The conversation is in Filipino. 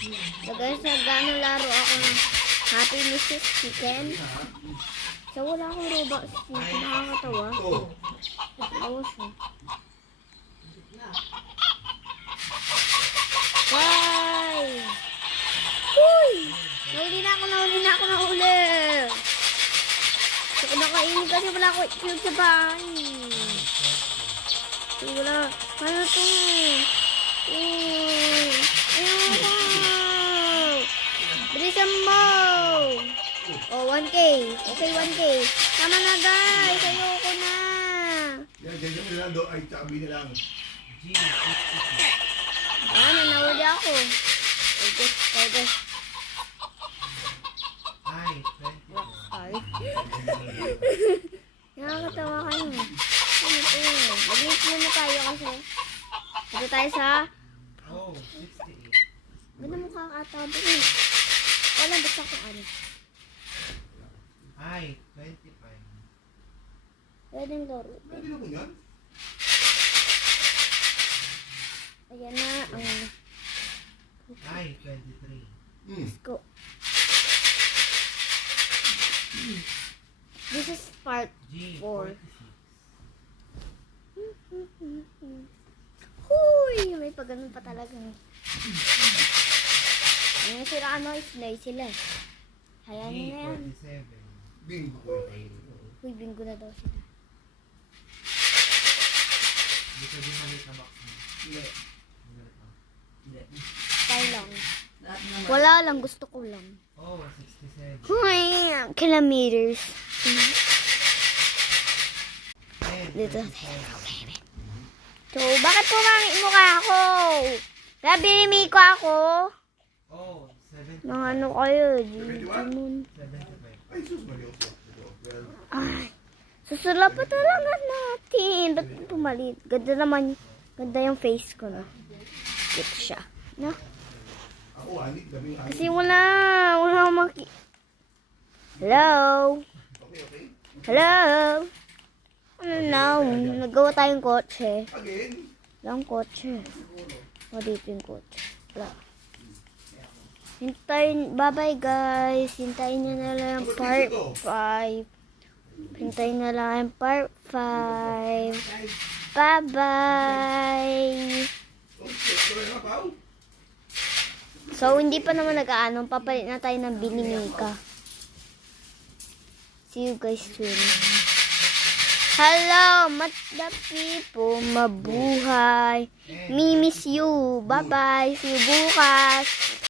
So guys, nagano laro ako ng Happy Mrs. Chicken. So wala akong Robux. Nakakatawa. Tawa siya. Why? Uy! Nahuli na ako. So kumakainin kasi wala ako itlog sa bahay. So wala. Ano to? Ayoko. Bilisan mo. Oh, 1K. Okay, 1K. Tama na guys. Ayoko na. Ganyan mo lang doon. Ay, sabi na lang. Nanawali ako. Okay. Ay, Ay. Nakakatawa kayo. Ano to? Mag-link muna tayo kasi. Dito tayo sa... oh, 68. Ganda mukha kakatawa eh. Wala basta kung ano. Ay, 25. Pwedeng laro. Pwede na mo yan? Ayan na. Ay, 23. Let's go. This is part G, 4. 46. Huy! May pagano'n pa talaga. Ngayon sila snay sila. Hayaan G, nyo na yan. 47. Bingo. Uy, bingo na daw sila. Hindi ko din malit na box mo. Hindi. Hindi. Tayo lang. Wala lang, gusto ko lang. Oh, 67. Huy! Kilometers. Dito. 27. So, bakit pumangit mukha ako? Nabimi ko ako. Oh, 70. Mga ano kayo? 75. Ay, sus, mali ako. Ay. Susulapan talaga natin. Ba't pumalit? Ganda naman. Ganda yung face ko na. Cute siya. No? Ako, anit. Daming anit. Kasi wala akong Hello? Okay. Hello? Ano na? Nagawa tayong kotse. Again. Walang kotse. O, dito yung kotse. Wala. Hintayin. Bye-bye guys. Hintayin nyo na lang yung part 5. Hintayin na lang yung part 5. Bye-bye. So, hindi pa naman nag-aanong. Papalit na tayo ng Binimika. See you guys soon. Hello, the people. Mabuhay. Me miss you. Bye-bye. See you bukas.